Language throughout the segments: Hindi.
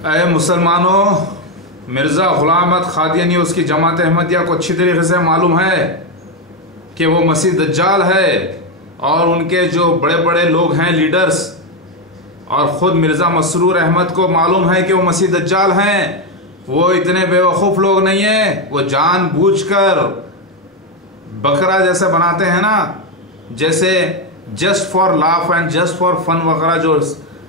अरे मुसलमानों, मिर्ज़ा ग़ुलाम अहमद क़ादियानी उसकी जमात अहमदिया को अच्छी तरीके से मालूम है कि वो मसीह दज्जाल है, और उनके जो बड़े बड़े लोग हैं लीडर्स, और ख़ुद मिर्ज़ा मसरूर अहमद को मालूम है कि वो मसीह दज्जाल हैं। वो इतने बेवकूफ़ लोग नहीं हैं। वो जानबूझकर बकरा जैसे बनाते हैं ना, जैसे just for laugh and just for fun वगैरह, जो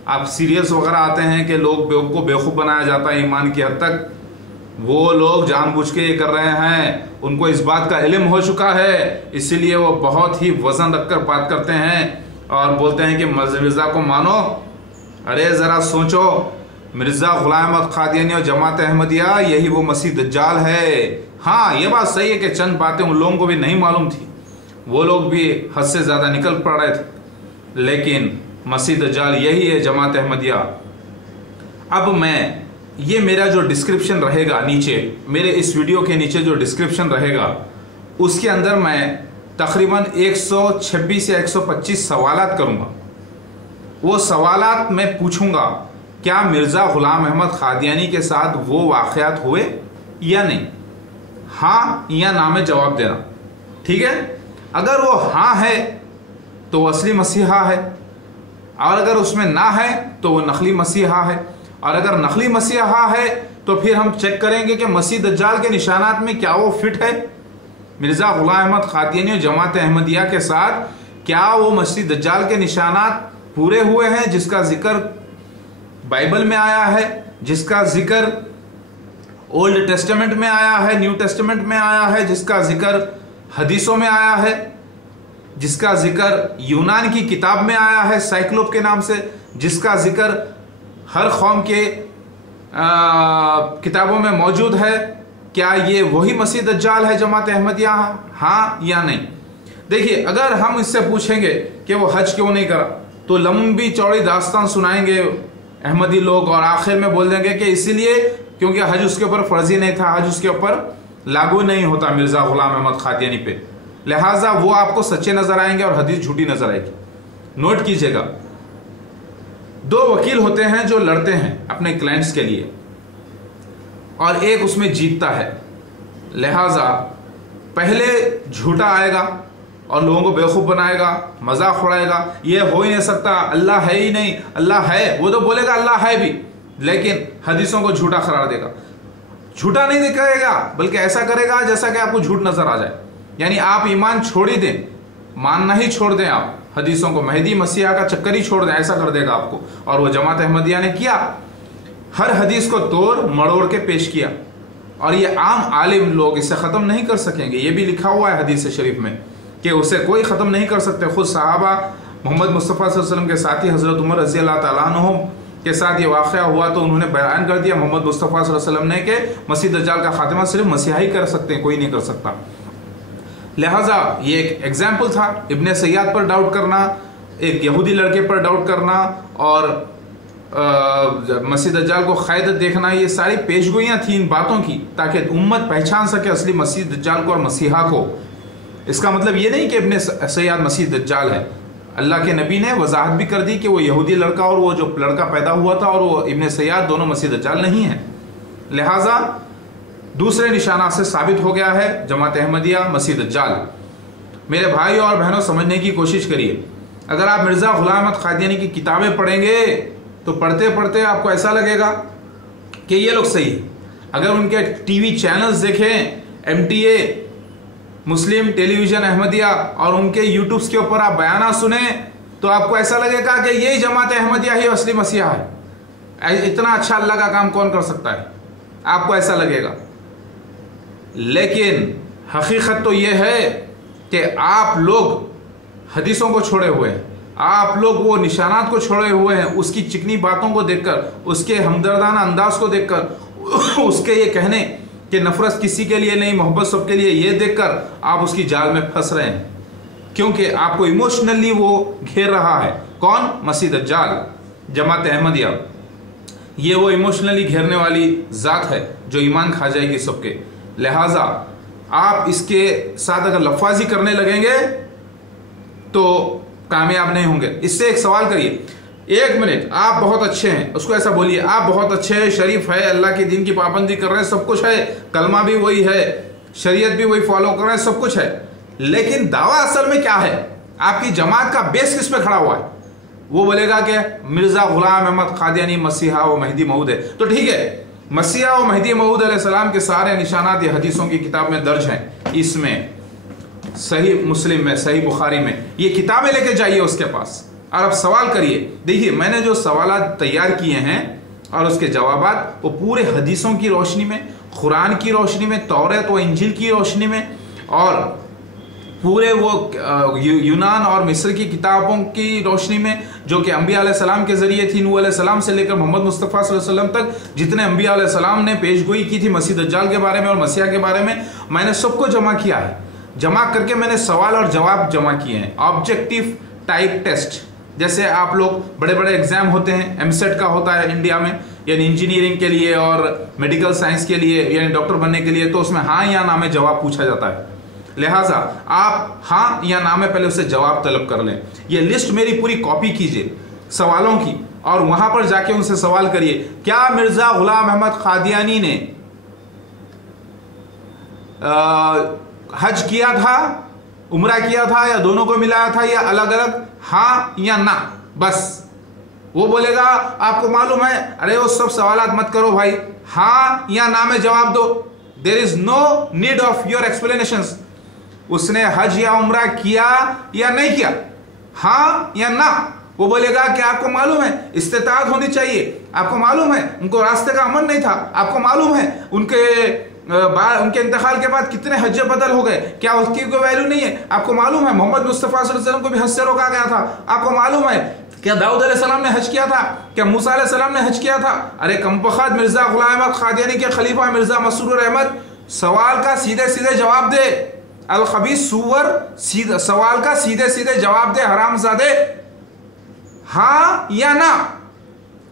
आप सीरियल्स वगैरह आते हैं कि लोग को बेवकूफ़ बनाया जाता है ईमान की हद तक, वो लोग जानबूझ के ये कर रहे हैं। उनको इस बात का इल्म हो चुका है, इसीलिए वो बहुत ही वज़न रखकर बात करते हैं और बोलते हैं कि मिर्ज़ा को मानो। अरे ज़रा सोचो, मिर्ज़ा ग़ुलाम अहमद क़ादियानी और जमात अहमदिया यही वो मसीह दज्जाल है। हाँ, ये बात सही है कि चंद बातें उन लोगों को भी नहीं मालूम थी, वो लोग भी हद से ज़्यादा निकल पड़ रहे थे, लेकिन मसीह दज्जाल यही है जमात अहमदिया। अब मैं ये मेरा जो डिस्क्रिप्शन रहेगा नीचे, मेरे इस वीडियो के नीचे जो डिस्क्रिप्शन रहेगा, उसके अंदर मैं तकरीबन 126 या 125 सवालात करूँगा। वो सवालात मैं पूछूंगा क्या मिर्ज़ा ग़ुलाम अहमद क़ादियानी के साथ वो वाक़यात हुए या नहीं, हाँ या ना में जवाब देना, ठीक है। अगर वो हाँ है तो वो असली मसीहा है, और अगर उसमें ना है तो वो नकली मसीहा है, और अगर नकली मसीहा है तो फिर हम चेक करेंगे कि मसीह दज्जाल के निशानात में क्या वो फिट है। मिर्ज़ा ग़ुलाम अहमद क़ादियानी और जमात अहमदिया के साथ क्या वो मसीह दज्जाल के निशानात पूरे हुए हैं, जिसका जिक्र बाइबल में आया है, जिसका जिक्र ओल्ड टेस्टामेंट में आया है, न्यू टेस्टामेंट में आया है, जिसका जिक्र हदीसों में आया है, जिसका जिक्र यूनान की किताब में आया है साइक्लोप के नाम से, जिसका जिक्र हर कौम के किताबों में मौजूद है। क्या ये वही मसीह दज्जाल है जमात अहमदिया, हाँ या नहीं। देखिए, अगर हम इससे पूछेंगे कि वो हज क्यों नहीं करा, तो लंबी चौड़ी दास्तान सुनाएंगे अहमदी लोग, और आखिर में बोल देंगे कि इसीलिए क्योंकि हज उसके ऊपर फर्जी नहीं था, हज उसके ऊपर लागू नहीं होता मिर्ज़ा ग़ुलाम अहमद क़ादियानी पे, लिहाजा वो आपको सच्चे नजर आएंगे और हदीस झूठी नजर आएगी। नोट कीजिएगा, दो वकील होते हैं जो लड़ते हैं अपने क्लाइंट्स के लिए, और एक उसमें जीतता है। लिहाजा पहले झूठा आएगा और लोगों को बेवकूफ़ बनाएगा, मजाक उड़ाएगा, ये हो ही नहीं सकता, अल्लाह है ही नहीं, अल्लाह है, वो तो बोलेगा अल्लाह है भी, लेकिन हदीसों को झूठा करार देगा। झूठा नहीं दिखाएगा, बल्कि ऐसा करेगा जैसा कि आपको झूठ नजर आ जाए, यानी आप ईमान छोड़ ही दें, मानना ही छोड़ दें, आप हदीसों को, महदी मसीहा का चक्कर ही छोड़ दें, ऐसा कर देगा आपको। और वो जमात अहमदिया ने किया, हर हदीस को तोड़ मड़ोड़ के पेश किया, और ये आम आलिम लोग इसे ख़त्म नहीं कर सकेंगे। ये भी लिखा हुआ है हदीस शरीफ में कि उसे कोई ख़त्म नहीं कर सकते। खुद सहाबा मोहम्मद मुस्तफ़ा सल्लल्लाहु अलैहि वसल्लम के साथी हज़रत उमर रज़ी अल्लाह तआला अन्हु के साथ ये वाक़या हुआ, तो उन्होंने बयान कर दिया मोहम्मद मुस्तफ़ा सल्लल्लाहु अलैहि वसल्लम ने कि मसीह दज्जाल का खात्मा सिर्फ मसीहा ही कर सकते हैं, कोई नहीं कर सकता। लिहाजा ये एक एग्जाम्पल था। इब्ने सैयाद पर डाउट करना, एक यहूदी लड़के पर डाउट करना, और मसीह दज्जाल को क़ैद देखना, ये सारी पेशगोइयाँ थी इन बातों की, ताकि उम्मत पहचान सके असली मसीह दज्जाल को और मसीहा को। इसका मतलब ये नहीं कि इब्ने सैयाद मसीह दज्जाल है। अल्लाह के नबी ने वजाहत भी कर दी कि वो यहूदी लड़का और वो जो लड़का पैदा हुआ था और वो इब्ने सैयाद दोनों मसीह दज्जाल नहीं है। लिहाजा दूसरे निशाना से साबित हो गया है जमात अहमदिया मसीह दज्जाल। मेरे भाई और बहनों, समझने की कोशिश करिए। अगर आप मिर्ज़ा ग़ुलाम अहमद क़ादियानी की किताबें पढ़ेंगे तो पढ़ते पढ़ते आपको ऐसा लगेगा कि ये लोग सही है। अगर उनके टीवी चैनल्स देखें, MTA मुस्लिम टेलीविज़न अहमदिया, और उनके यूट्यूब्स के ऊपर आप बयाना सुने, तो आपको ऐसा लगेगा कि यही जमात अहमदिया ही असली मसीहा है। इतना अच्छा अल्लाह का काम कौन कर सकता है, आपको ऐसा लगेगा। लेकिन हकीकत तो यह है कि आप लोग हदीसों को छोड़े हुए हैं, आप लोग वो निशानात को छोड़े हुए हैं, उसकी चिकनी बातों को देखकर, उसके हमदर्दाना अंदाज को देखकर, उसके ये कहने कि नफरत किसी के लिए नहीं, मोहब्बत सबके लिए, ये देखकर आप उसकी जाल में फंस रहे हैं, क्योंकि आपको इमोशनली वो घेर रहा है। कौन? मसीह दज्जाल, जमात अहमदिया। ये वो इमोशनली घेरने वाली ज़ात है जो ईमान खा जाएगी सबके। लिहाजा आप इसके साथ अगर लफाजी करने लगेंगे तो कामयाब नहीं होंगे। इससे एक सवाल करिए, एक मिनट, आप बहुत अच्छे हैं, उसको ऐसा बोलिए, आप बहुत अच्छे हैं, शरीफ है, अल्लाह के दिन की पाबंदी कर रहे हैं, सब कुछ है, कलमा भी वही है, शरीयत भी वही फॉलो कर रहे हैं, सब कुछ है, लेकिन दावा असल में क्या है? आपकी जमात का बेस किस पे खड़ा हुआ है? वो बोलेगा कि मिर्जा गुलाम अहमद कादियानी मसीहा व मेहदी मऊद है। तो ठीक है, मसीहा व मेहदी मऊद अलैहिस्सलाम के सारे निशानात ये हदीसों की किताब में दर्ज हैं, इसमें सही मुस्लिम में, सही बुखारी में, ये किताबें लेके जाइए उसके पास और अब सवाल करिए। देखिए, मैंने जो सवालात तैयार किए हैं और उसके जवाबात वो पूरे हदीसों की रोशनी में, कुरान की रोशनी में, तौरात व इंजील की रोशनी में और पूरे वो यूनान और मिस्र की किताबों की रोशनी में, जो कि अंबिया अलैहिस्सलाम के जरिए थी, नूह अलैहिस्सलाम से लेकर मोहम्मद मुस्तफ़ा सल्लल्लाहु अलैहि वसल्लम तक जितने अंबिया अलैहिस्सलाम ने पेशगोई की थी मसीह दज्जाल के बारे में और मसीहा के बारे में, मैंने सबको जमा किया है। जमा करके मैंने सवाल और जवाब जमा किए हैं, ऑब्जेक्टिव टाइप टेस्ट। जैसे आप लोग बड़े बड़े एग्जाम होते हैं, एमसेट का होता है इंडिया में, यानी इंजीनियरिंग के लिए और मेडिकल साइंस के लिए, यानी डॉक्टर बनने के लिए, तो उसमें हाँ या ना में जवाब पूछा जाता है। लिहाजा आप हाँ या ना में पहले उससे जवाब तलब कर लें। ये लिस्ट मेरी पूरी कॉपी कीजिए सवालों की और वहां पर जाके उनसे सवाल करिए, क्या मिर्जा गुलाम अहमद कादियानी ने हज किया था, उम्रा किया था, या दोनों को मिलाया था, या अलग अलग? हाँ या ना, बस। वो बोलेगा आपको मालूम है, अरे वो सब सवालात मत करो भाई, हाँ या ना में जवाब दो। There is no need of your explanations. उसने हज या उम्रा किया या नहीं किया, हाँ या ना। वो बोलेगा कि आपको मालूम है इस्तेताअत होनी चाहिए, आपको मालूम है उनको रास्ते का अमन नहीं था, आपको मालूम है उनके इंतकाल के बाद कितने हज बदल हो गए, क्या उसकी कोई वैल्यू नहीं है? आपको मालूम है मोहम्मद मुस्तफ़ा सल्लल्लाहु अलैहि वसल्लम को भी हज से रोका गया था, आपको मालूम है क्या दाऊद अलैहिस्सलाम ने हज किया था, क्या मूसा अलैहिस्सलाम ने हज किया था? अरे कमबख्त मिर्जा गुलाम अहमद कादियानी के खलीफा मिर्जा मसरूर अहमद, सवाल का सीधे सीधे जवाब दे। अल खबीस सूवर, सवाल का सीधे सीधे जवाब दे हरामजादे, हाँ या ना।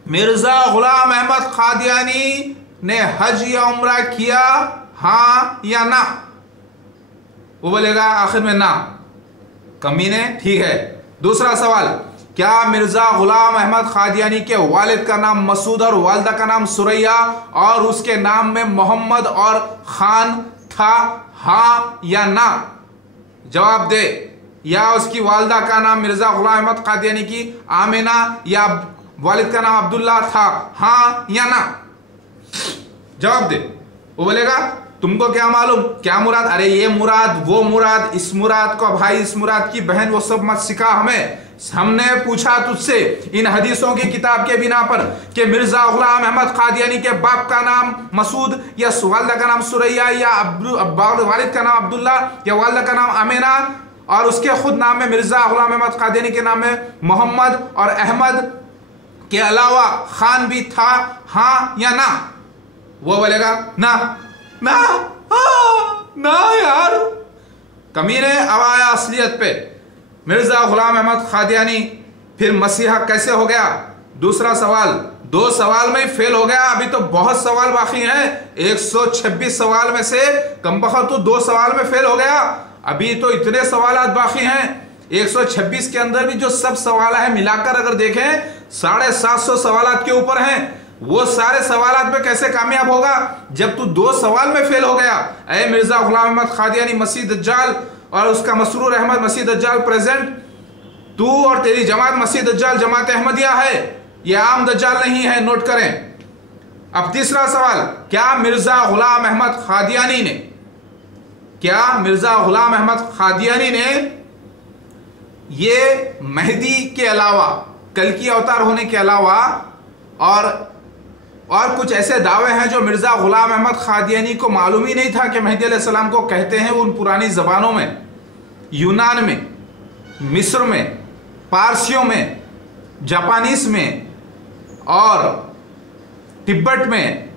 मिर्जा गुलाम अहमद कादियानी ने हज या उम्रा किया, हाँ या ना? वो बोलेगा आखिर में ना, कमीने, ठीक है। दूसरा सवाल, क्या मिर्जा गुलाम अहमद कादियानी के वालिद का नाम मसूद और वालदा का नाम सुरैया और उसके नाम में मोहम्मद और खान था, हाँ या ना? जवाब दे। या उसकी वालदा का नाम मिर्जा गुलाम अहमद कादियानी की आमिना या वालिद का नाम अब्दुल्ला था, हाँ या ना? जवाब दे। वो बोलेगा तुमको क्या मालूम, क्या मुराद? अरे ये मुराद, वो मुराद, इस मुराद को भाई, इस मुराद की बहन, वो सब मत सिखा हमें। हमने पूछा तुझसे इन हदीसों की किताब के बिना पर कि मिर्जा गुलाम अहमद कादियानी के बाप का नाम मसूद या वालदा का नाम सुरैया या वालिद का नाम अब्दुल्ला या वालदा का नाम आमिना और उसके खुद नाम में मिर्जा गुलाम अहमद कादियानी के नाम में मोहम्मद और अहमद के अलावा खान भी था, हाँ या ना? वो बोलेगा ना ना, ना यार। कमीने अब आया असलियत पे। मिर्जा गुलाम अहमद कादियानी फिर मसीहा कैसे हो गया? दूसरा सवाल, 2 सवाल में फेल हो गया, अभी तो बहुत सवाल बाकी हैं। 126 सवाल में से कमबख्त तो 2 सवाल में फेल हो गया, अभी तो इतने सवालात बाकी हैं। 126 के अंदर भी जो सब सवाल है मिलाकर अगर देखें 750 सवालात के ऊपर हैं। वो सारे सवालात पे कैसे कामयाब होगा जब तू 2 सवाल में फेल हो गया? ऐ मिर्जा गुलाम अहमद कादियानी मसीह दज्जाल और उसका मसरूर अहमद मसीह दज्जाल प्रेजेंट, तू और तेरी जमात मसीह दज्जाल जमात अहमदिया है, ये आम दज्जाल नहीं है, नोट करें। अब तीसरा सवाल, क्या मिर्जा गुलाम अहमद कादियानी ने, क्या मिर्जा गुलाम अहमद कादियानी ने ये मेहदी के अलावा, कल की अवतार होने के अलावा और कुछ ऐसे दावे हैं जो मिर्जा गुलाम अहमद कादियानी को मालूम ही नहीं था कि मेहदी अलैहिस्सलाम को कहते हैं। उन पुरानी जबानों में, यूनान में, मिस्र में, पारसियों में, जापानीस में और तिब्बत में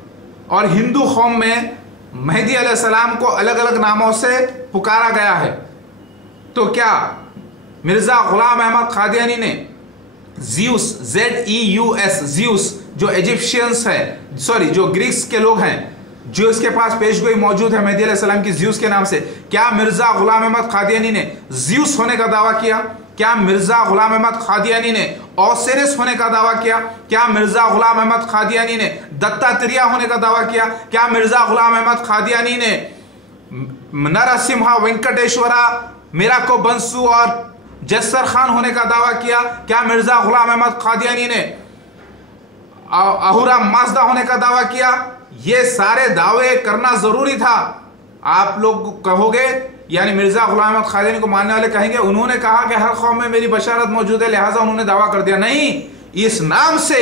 और हिंदू कौम में मेहदी अलैहिस्सलाम को अलग अलग नामों से पुकारा गया है। तो क्या मिर्जा गुलाम अहमद कादियानी ने ज़्यूस, ZEUS, ज़्यूस जो इजिप्शियंस है, सॉरी जो ग्रीक्स के लोग हैं, जो इसके पास पेशगोई मौजूद है मेहदी अलैहिस्सलाम की ज़्यूस के नाम से, क्या मिर्जा गुलाम अहमद कादियानी ने ज़्यूस होने का दावा किया? क्या मिर्जा गुलाम अहमद कादियानी ने ओसिरिस होने का दावा किया? क्या मिर्जा गुलाम अहमद कादियानी ने दत्तात्रेय होने का दावा किया? क्या मिर्जा गुलाम अहमद कादियानी ने नरसिम्हा वेंकटेश्वरा, मीराको बंसू और जस्सर खान होने का दावा किया? क्या मिर्जा गुलाम अहमद कादियानी ने अहुरा माजदा होने का दावा किया? ये सारे दावे करना जरूरी था। आप लोग कहोगे, यानी मिर्जा गुलाम अहमद कादियानी को मानने वाले कहेंगे उन्होंने कहा कि हर कौम में मेरी बशारत मौजूद है, लिहाजा उन्होंने दावा कर दिया। नहीं, इस नाम से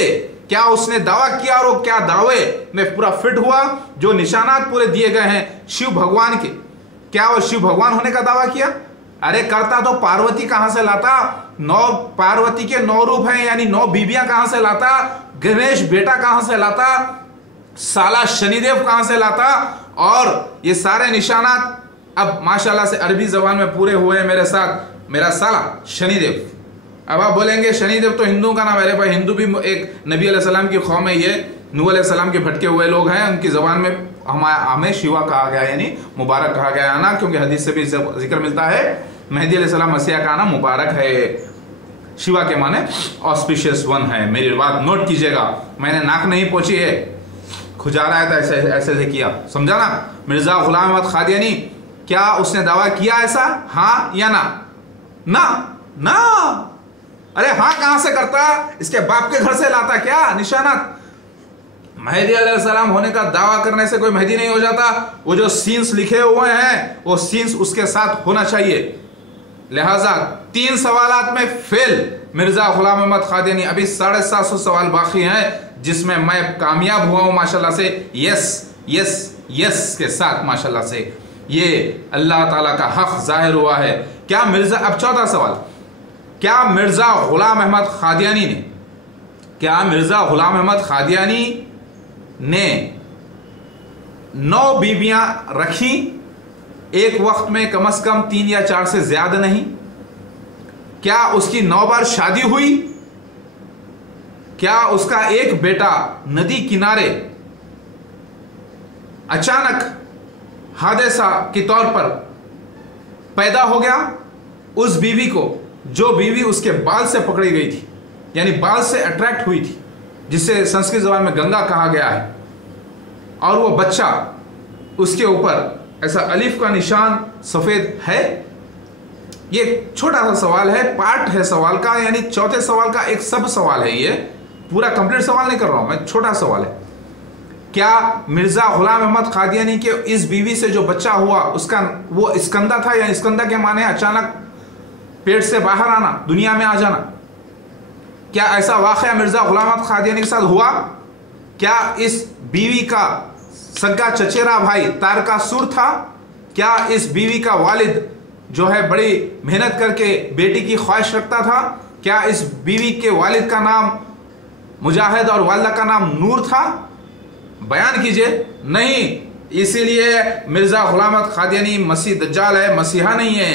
क्या उसने दावा किया और वो क्या दावे में पूरा फिट हुआ? जो निशानात पूरे दिए गए हैं शिव भगवान के, क्या वो शिव भगवान होने का दावा किया? अरे करता तो पार्वती कहां से लाता? 9 पार्वती के 9 रूप हैं, यानी 9 बीबियां कहां से लाता? गणेश बेटा कहां से लाता? साला शनिदेव कहां से लाता? और ये सारे निशानात अब माशाल्लाह से अरबी जबान में पूरे हुए मेरे साथ, मेरा साला शनिदेव। अब आप बोलेंगे शनिदेव तो हिंदुओं का नाम है। अरे भाई, हिंदू भी एक नबी अलैहिस्सलाम की कौम है, ये नूह अलैहिस्सलाम के भटके हुए लोग हैं, उनकी जबान में हमें शिवा कहा गया है, यानी मुबारक कहा गया है ना, क्योंकि हदीस से भी जिक्र मिलता है मेहदी अलैहिस्सलाम मसीहा का नाम मुबारक है। शिवा के माने ऑस्पिशियस वन है। मेरी बात नोट कीजिएगा, मैंने नाक नहीं पोछी है, खुजा रहा है तो ऐसे ऐसे से किया, समझा ना? मिर्जा गुलाम अहमद कादियानी, क्या उसने दावा किया ऐसा? हाँ या ना? ना ना। अरे हाँ कहां से करता? इसके बाप के घर से लाता क्या निशानात? मेहदी अलैहिस्सलाम होने का दावा करने से कोई मेहदी नहीं हो जाता। वो जो सीन्स लिखे हुए हैं वो सीन्स उसके साथ होना चाहिए। लिहाजा 3 सवालात में फेल मिर्जा गुलाम अहमद कादियानी। अभी 750 सवाल बाकी हैं जिसमें मैं कामयाब हुआ हूं माशाल्लाह से। यस यस यस के साथ माशाल्लाह से ये अल्लाह ताला का हक जाहिर हुआ है। क्या मिर्जा, अब 14 सवाल, क्या मिर्जा गुलाम अहमद कादियानी ने, क्या मिर्जा गुलाम अहमद कादियानी ने 9 बीबियां रखी एक वक्त में, कम से कम 3 या 4 से ज्यादा नहीं? क्या उसकी 9 बार शादी हुई? क्या उसका एक बेटा नदी किनारे अचानक हादसा के तौर पर पैदा हो गया? उस बीवी को, जो बीवी उसके बाल से पकड़ी गई थी, यानी बाल से अट्रैक्ट हुई थी, जिसे संस्कृत जबान में गंगा कहा गया है, और वो बच्चा उसके ऊपर ऐसा अलिफ का निशान सफेद है? ये छोटा सा सवाल है, पार्ट है सवाल का, यानी चौथे सवाल का एक सब सवाल है। ये पूरा कंप्लीट सवाल नहीं कर रहा हूं मैं, छोटा सवाल है। क्या मिर्जा गुलाम अहमद कादियानी के इस बीवी से जो बच्चा हुआ उसका वो स्कंदा था? या स्कंदा के माने अचानक पेट से बाहर आना, दुनिया में आ जाना? क्या ऐसा वाकया मिर्जा गुलाम अहमद कादियानी के साथ हुआ? क्या इस बीवी का सगा चचेरा भाई तारकासुर था? क्या इस बीवी का वालिद जो है बड़ी मेहनत करके बेटी की ख्वाहिश रखता था? क्या इस बीवी के वालिद का नाम मुजाहिद और वालिदा का नाम नूर था? बयान कीजिए। नहीं, इसीलिए मिर्जा गुलाम अहमद कादियानी मसीह दज्जाल है, मसीहा नहीं है।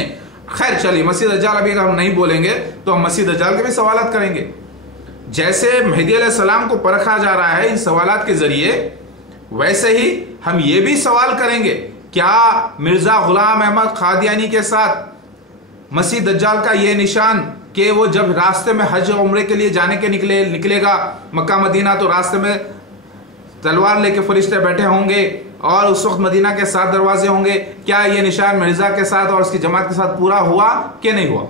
खैर चलिए, मसीह दज्जाल अभी अगर हम नहीं बोलेंगे तो हम मसीह दज्जाल के भी सवालात करेंगे। जैसे मेहदी अलैहिस्सलाम को परखा जा रहा है इन सवालात के जरिए, वैसे ही हम ये भी सवाल करेंगे, क्या मिर्जा गुलाम अहमद कादियानी के साथ मसीह दज्जाल का ये निशान कि वो जब रास्ते में हज उम्रे के लिए जाने के निकलेगा मक्का मदीना, तो रास्ते में तलवार लेके फरिश्ते बैठे होंगे और उस वक्त मदीना के 7 दरवाजे होंगे, क्या ये निशान मिर्जा के साथ और उसकी जमात के साथ पूरा हुआ कि नहीं हुआ?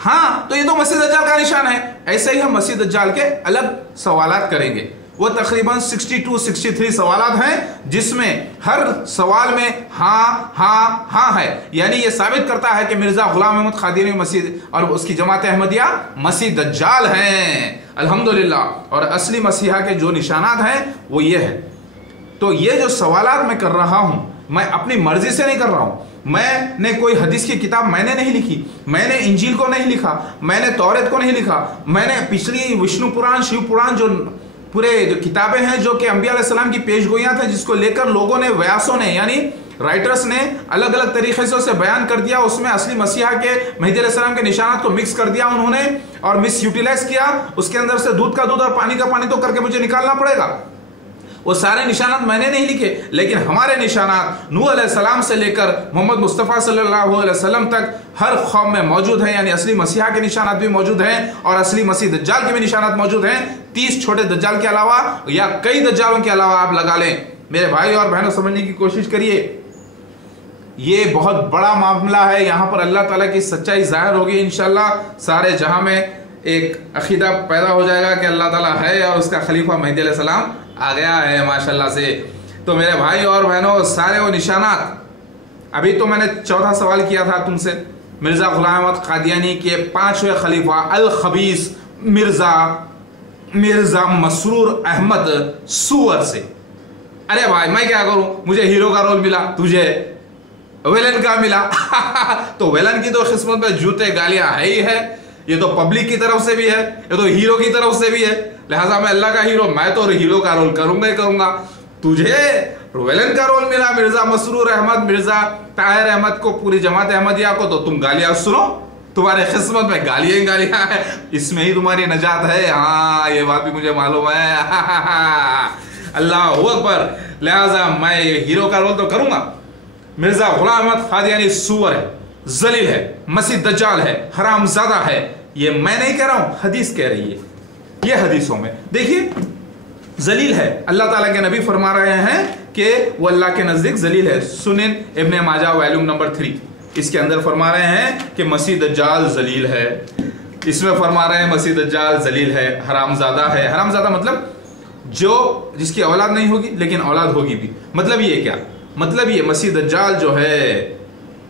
हाँ, तो ये तो मसीह दज्जाल का निशान है। ऐसे ही हम मसीह दज्जाल के अलग सवालात करेंगे। वो तकरीबन 62-63 सवालात हैं, जिसमें हर सवाल में हाँ हाँ हाँ है, यानी ये साबित करता है कि मिर्जा गुलाम अहमद कादियानी मसीह और उसकी जमात अहमदिया मसीह दज्जाल हैं, अल्हम्दुलिल्लाह। और असली मसीहा के जो निशानात हैं वो ये है। तो ये जो सवालात मैं कर रहा हूं, मैं अपनी मर्जी से नहीं कर रहा हूं। मैंने कोई हदीस की किताब मैंने नहीं लिखी, मैंने इंजील को नहीं लिखा, मैंने तौरेत को नहीं लिखा, मैंने पिछली विष्णु पुराण, शिव पुराण, जो पूरे जो किताबें हैं जो कि अंबिया अलैहिस्सलाम की पेशगोइयां थे, जिसको लेकर लोगों ने, व्यासों ने, यानी राइटर्स ने अलग अलग तरीके से उसे बयान कर दिया। उसमें असली मसीहा के मेहदी अलैहिस्सलाम के निशानात को मिक्स कर दिया उन्होंने और मिस यूटिलाइज किया। उसके अंदर से दूध का दूध और पानी का पानी तो करके मुझे निकालना पड़ेगा। वो सारे निशानात मैंने नहीं लिखे, लेकिन हमारे निशानात नूह अलैहिस्सलाम से लेकर मोहम्मद मुस्तफ़ा सल्लल्लाहु अलैहि वसल्लम तक हर कौम में मौजूद हैं। यानी असली मसीहा के निशानात भी मौजूद हैं और असली मसीह दज्जाल के भी निशानात मौजूद हैं। 30 छोटे दज्जाल के अलावा या कई दज्जालों के अलावा आप लगा लें। मेरे भाई और बहनों, समझने की कोशिश करिए, ये बहुत बड़ा मामला है। यहाँ पर अल्लाह ताला की सच्चाई जाहिर होगी इंशाल्लाह। सारे जहां में एक अकीदा पैदा हो जाएगा कि अल्लाह ताला है और उसका खलीफा मेहदी अलैहिस्सलाम आ गया है माशाल्लाह से। तो मेरे भाई और बहनों, सारे वो निशानात, अभी तो मैंने चौथा सवाल किया था तुमसे, मिर्ज़ा गुलाम अहमद कादियानी के 5वें खलीफा अल खबीस मिर्ज़ा मसरूर अहमद सूअर से। अरे भाई मैं क्या करूं, मुझे हीरो का रोल मिला, तुझे विलन का मिला। तो विलन की तो किस्मत में जूते गालियां है ही है। ये तो पब्लिक की तरफ से भी है, ये तो हीरो की तरफ से भी है। लिहाजा मैं अल्लाह का हीरो, मैं तो हीरो का रोल करूंगा ही करूंगा। तुझे विलन का रोल मिला मिर्जा मसरूर अहमद, मिर्जा ताहिर अहमद को, पूरी जमात अहमदिया को, तो तुम गालियां सुनो। तुम्हारे किस्मत में गालियां गालियां है, इसमें ही तुम्हारी नजात है। हाँ, ये बात भी मुझे मालूम है। अल्लाह अकबर। लिहाजा मैं हीरो का रोल तो करूंगा। मिर्जा गुलाम अहमद कादियानी सूअर है, जलील है, मसीह दज्जाल है, हरामजादा है। ये मैं नहीं कह रहा हूं, हदीस कह रही है। ये हदीसों में देखिए, जलील है। अल्लाह ताला के नबी फरमा रहे हैं कि वो अल्लाह के नजदीक जलील है। सुनन इब्ने माजा वॉल्यूम नंबर 3, इसके अंदर फरमा रहे हैं कि मसीह दज्जाल जलील है। इसमें फरमा रहे हैं मसीह दज्जाल जलील है, हरामजादा है। हरामजादा मतलब जो जिसकी औलाद नहीं होगी लेकिन औलाद होगी भी। मतलब ये क्या मतलब, ये मसीह दज्जाल जो है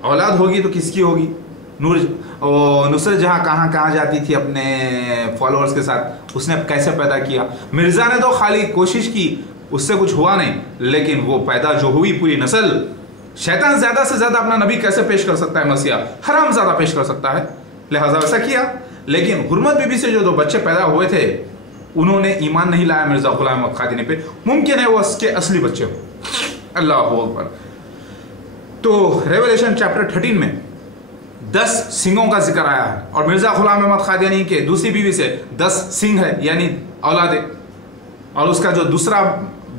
औलाद होगी तो किसकी होगी? नुसरत जहां कहाँ जाती थी अपने फॉलोअर्स के साथ, उसने कैसे पैदा किया? मिर्जा ने तो खाली कोशिश की, उससे कुछ हुआ नहीं, लेकिन वो पैदा जो हुई पूरी नस्ल। शैतान ज्यादा से ज्यादा अपना नबी कैसे पेश कर सकता है? मसीहा हराम ज्यादा पेश कर सकता है, लिहाजा वैसा किया। लेकिन हुर्मत बीबी से जो 2 बच्चे पैदा हुए थे, उन्होंने ईमान नहीं लाया मिर्जा गुलाम अहमद कादियानी पे। मुमकिन है वो उसके असली बच्चे हो। अल्लाह अकबर। तो रेवलेशन चैप्टर 13 में 10 सिंगों का जिक्र आया है और मिर्जा गुलाम अहमद कादियानी के दूसरी बीवी से 10 सिंग है, यानी औलादे। और उसका जो दूसरा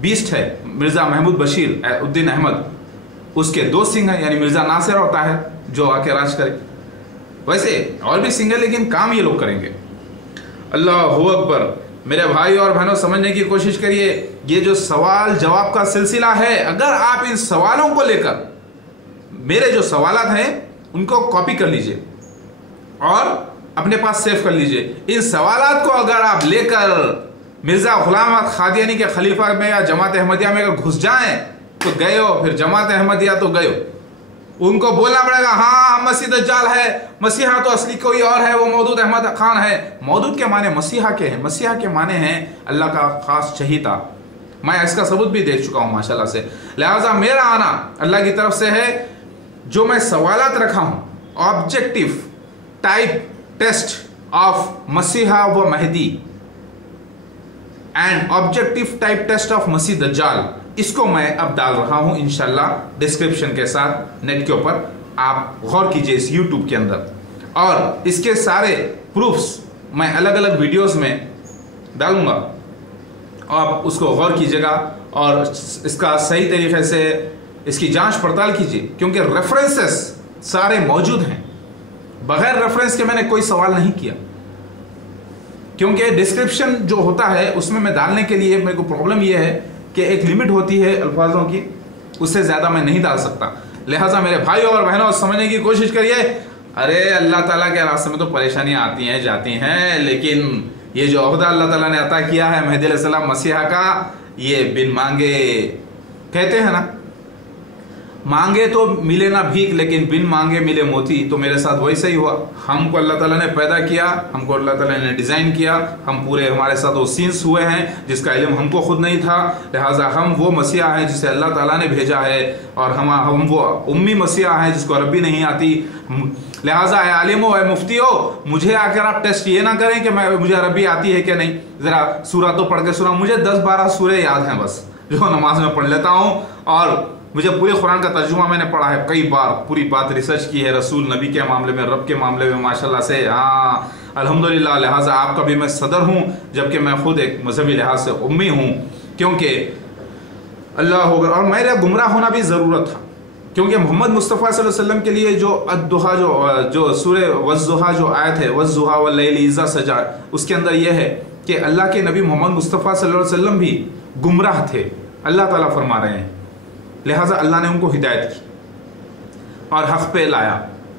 बीस्ट है मिर्जा महमूद बशीर उद्दीन अहमद, उसके 2 सिंग है, यानी मिर्जा नासिर होता है जो आके राज करे। वैसे और भी सिंग है, लेकिन काम ये लोग करेंगे। अल्लाह अकबर। मेरे भाई और बहनों, समझने की कोशिश करिए, ये जो सवाल जवाब का सिलसिला है, अगर आप इन सवालों को लेकर, मेरे जो सवालात हैं उनको कॉपी कर लीजिए और अपने पास सेव कर लीजिए। इन सवालात को अगर आप लेकर मिर्जा गुलाम अहमद कादियानी के खलीफा में या जमात अहमदिया में अगर घुस जाएं तो गए हो, फिर जमात अहमदिया तो गए हो। उनको बोलना पड़ेगा हाँ मसीह दज्जाल है, मसीहा तो असली कोई और है, वो मौदूद अहमद खान है। मौदूद के माने मसीहा के हैं, मसीहा के माने हैं अल्लाह का खास चहीता। मैं इसका सबूत भी दे चुका हूं माशाल्लाह से। लिहाजा मेरा आना अल्लाह की तरफ से है। जो मैं सवालात रखा हूं, ऑब्जेक्टिव टाइप टेस्ट ऑफ मसीहा व महदी and objective type test of मसीह दज्जाल, इसको मैं अब डाल रहा हूं इंशाल्लाह डिस्क्रिप्शन के साथ नेट के ऊपर। आप गौर कीजिए इस यूट्यूब के अंदर, और इसके सारे प्रूफ्स मैं अलग अलग वीडियोस में डालूंगा। आप उसको गौर कीजिएगा और इसका सही तरीके से इसकी जांच पड़ताल कीजिए, क्योंकि रेफरेंसेस सारे मौजूद हैं। बगैर रेफरेंस के मैंने कोई सवाल नहीं किया, क्योंकि डिस्क्रिप्शन जो होता है उसमें मैं डालने के लिए मेरे को प्रॉब्लम यह है कि एक लिमिट होती है अल्फाजों की, उससे ज़्यादा मैं नहीं डाल सकता। लिहाजा मेरे भाई और बहनों, समझने की कोशिश करिए। अरे अल्लाह ताला के रास्ते में तो परेशानियां आती हैं जाती हैं, लेकिन ये जो ओहदा अल्लाह ताला ने अता किया है मेहदी अलैहिस्सलाम मसीहा का, ये बिन मांगे, कहते हैं ना, मांगे तो मिले ना भीख, लेकिन बिन मांगे मिले मोती। तो मेरे साथ वैसे ही हुआ। हमको अल्लाह ताला ने पैदा किया, हमको अल्लाह ताला ने डिज़ाइन किया, हम पूरे, हमारे साथ वो सीन्स हुए हैं जिसका इल्म हमको खुद नहीं था। लिहाजा हम वो मसीहा हैं जिसे अल्लाह ताला ने भेजा है, और हम वो उम्मी मसीहा हैं जिसको अरबी नहीं आती। लिहाजा आलिमो है, मुफ्ती हो, मुझे आकर आप टेस्ट ये ना करें कि मुझे अरबी आती है कि नहीं। ज़रा सूरा तो पढ़ के सुना। मुझे 10-12 सूरे याद हैं बस, जो नमाज में पढ़ लेता हूँ, और मुझे पूरे कुरान का तर्जुमा मैंने पढ़ा है कई बार, पूरी बात रिसर्च की है रसूल नबी के मामले में, रब के मामले में माशाल्लाह से। हाँ अल्हम्दुलिल्लाह। लिहाजा आपका भी मैं सदर हूँ, जबकि मैं खुद एक मजहबी लिहाज से उम्मी हूँ, क्योंकि अल्लाह होगा। और मेरा गुमराह होना भी ज़रूरत था, क्योंकि मोहम्मद मुस्तफ़ा सल्लल्लाहु अलैहि वसल्लम के लिए जो अद्दुहा जो सूरह वज़्ज़ुहा जो आयत है, वज़्ज़ुहा वल्लैलि इज़्ज़ा सजा, उसके अंदर यह है कि अल्लाह के नबी मोहम्मद मुस्तफ़ा सल्लल्लाहु अलैहि वसल्लम भी गुमराह थे, अल्लाह ताला फरमा रहे हैं, लिहाजा अल्लाह ने उनको हिदायत की और हक़ पे लाया।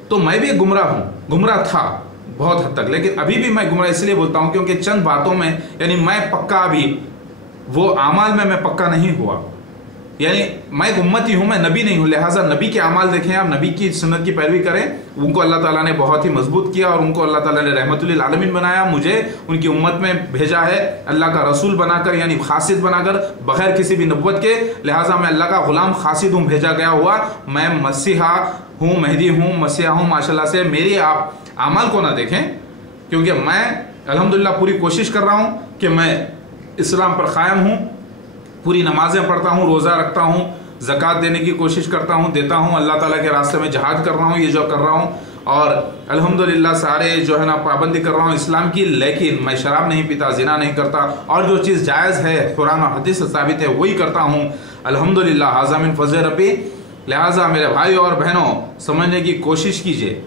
तो मैं भी गुमराह हूँ, गुमराह था बहुत हद तक, लेकिन अभी भी मैं गुमराह इसलिए बोलता हूँ क्योंकि चंद बातों में, यानी मैं पक्का अभी वो आमाल में मैं पक्का नहीं हुआ, यानी मैं एक उम्मती हूँ, मैं नबी नहीं हूँ, लिहाजा नबी के अमाल देखें आप, नबी की सुन्नत की पैरवी करें। उनको अल्लाह ताला ने बहुत ही मजबूत किया और उनको अल्लाह ताला ने रहमतुल लिल आलमीन बनाया, मुझे उनकी उम्मत में भेजा है अल्लाह का रसूल बनाकर, यानी खासिद बनाकर, बगैर किसी भी नबुव्वत के। लिहाजा मैं अल्लाह का गुलाम खासिद हूँ, भेजा गया हुआ, मैं मसीहा हूँ, मेहदी हूँ, मसीहा हूँ। माशाल्लाह से मेरे आप अमाल को ना देखें, क्योंकि मैं अल्हम्दुलिल्लाह पूरी कोशिश कर रहा हूँ कि मैं इस्लाम पर कायम हूँ, पूरी नमाजें पढ़ता हूँ, रोज़ा रखता हूँ, ज़कात देने की कोशिश करता हूँ, देता हूँ, अल्लाह ताला के रास्ते में जहाद कर रहा हूँ, ये जो कर रहा हूँ, और अल्हम्दुलिल्लाह सारे जो है ना पाबंदी कर रहा हूँ इस्लाम की। लेकिन मैं शराब नहीं पीता, जिना नहीं करता, और जो चीज़ जायज़ है कुरान और हदीस से साबित है वही करता हूँ अल्हम्दुलिल्लाह, हाज़ा मिन फज़ल रब्बी। लिहाजा मेरे भाई और बहनों समझने की कोशिश कीजिए,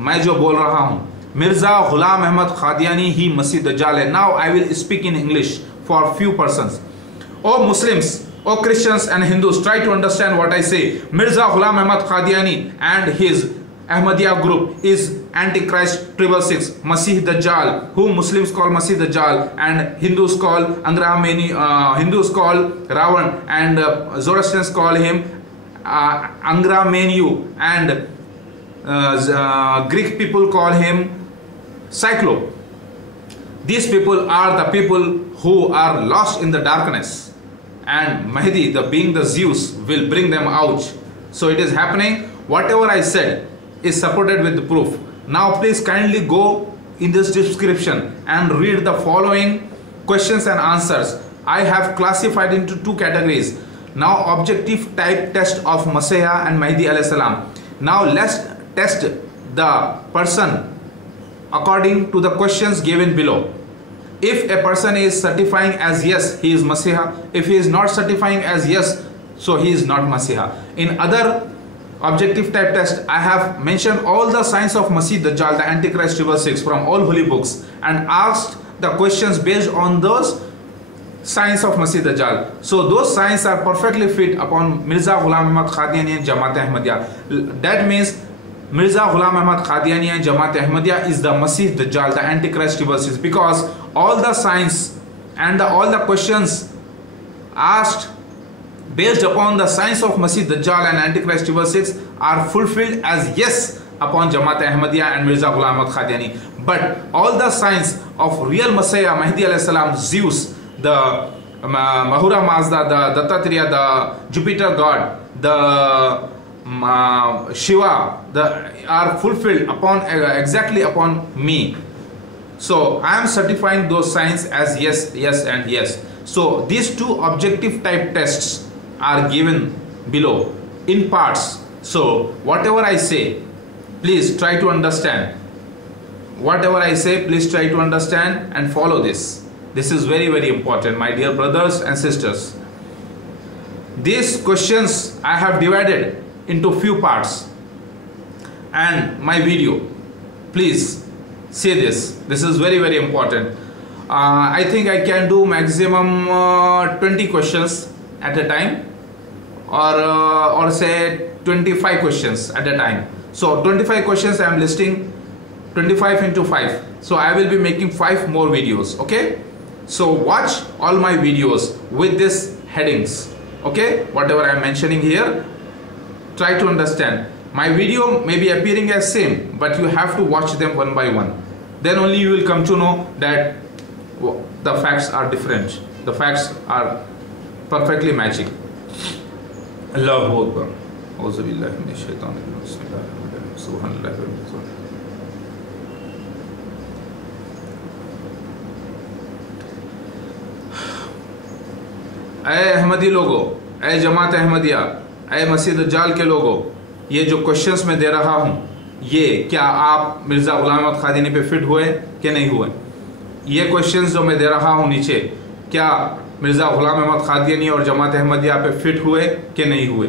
मैं जो बोल रहा हूँ, मिर्ज़ा गुलाम अहमद कादियानी ही मसीह दज्जाल है। Now I will speak in English for few persons. O Muslims, O Christians and Hindus, try to understand what I say. Mirza Ghulam Ahmad Qadiani and his Ahmadiyya group is Antichrist 666, Masih Dajjal, whom Muslims call Masih Dajjal and Hindus call Angrameni, Hindus call Ravan, and Zoroastrians call him Angrameniu, and Greek people call him Cyclope. These people are the people who are lost in the darkness, and Mahdi, being the Zeus, will bring them out. So it is happening. Whatever I said is supported with the proof. Now please kindly go in this description and read the following questions and answers. I have classified into two categories. Now objective type test of Messiah and Mahdi alayhi salam. Now let's test the person according to the questions given below. If a person is certifying as yes, he is Masiha. If he is not certifying as yes, so he is not Masiha. In other objective type test, I have mentioned all the signs of Masih Dajjal, the Antichrist 666 from all holy books, and asked the questions based on those signs of Masih Dajjal. So those signs are perfectly fit upon Mirza Ghulam Ahmad Qadiani and Jamaat Ahmadiyya. That means Mirza Ghulam Ahmad Qadiani and Jamaat Ahmadiyya is the Masih Dajjal, the Antichrist 666, because all the signs and all the questions asked based upon the signs of Masih Dajjal and Antichrist 666 are fulfilled as yes upon Jamaat Ahmadiyya and Mirza Ghulam Ahmad Qadiani. But all the signs of real Messiah, Mahdi alayhi salam, Zeus, the Mahura Mazda, the Dattatreya, the Jupiter God, the Shiva, are fulfilled upon exactly upon me. So I am certifying those signs as yes, yes and yes. So these two objective type tests are given below in parts. So whatever I say, please try to understand. Whatever I say, please try to understand and follow this. This is very, very important, my dear brothers and sisters. These questions I have divided into few parts, and my video, please see this. This is very, very important. I think I can do maximum 20 questions at a time, or say 25 questions at a time. So 25 questions I am listing, 25 into 5. So I will be making 5 more videos. Okay, so watch all my videos with these headings. Okay, whatever I am mentioning here, try to understand. My video may be appearing as same, but you have to watch them one by one. Then only you will come to know that the facts are different. The facts are perfectly matching. Allahu Akbar. Auzu billahi minash shaitanir rajim. Bismillahirrahmanirrahim. Subhanallah. ऐ अहमदी लोगो, ऐ जमात अहमदिया, ऐ मसीह दज्जाल के लोगो, ये जो क्वेश्चंस मैं दे रहा हूँ, ये क्या आप मिर्ज़ा गुलाम अहमद कादियानी पे फिट हुए कि नहीं हुए? ये क्वेश्चंस जो मैं दे रहा हूँ नीचे, क्या मिर्ज़ा ग़ुलाम अहमद क़ादियानी और जमात अहमदिया पे फिट हुए कि नहीं हुए।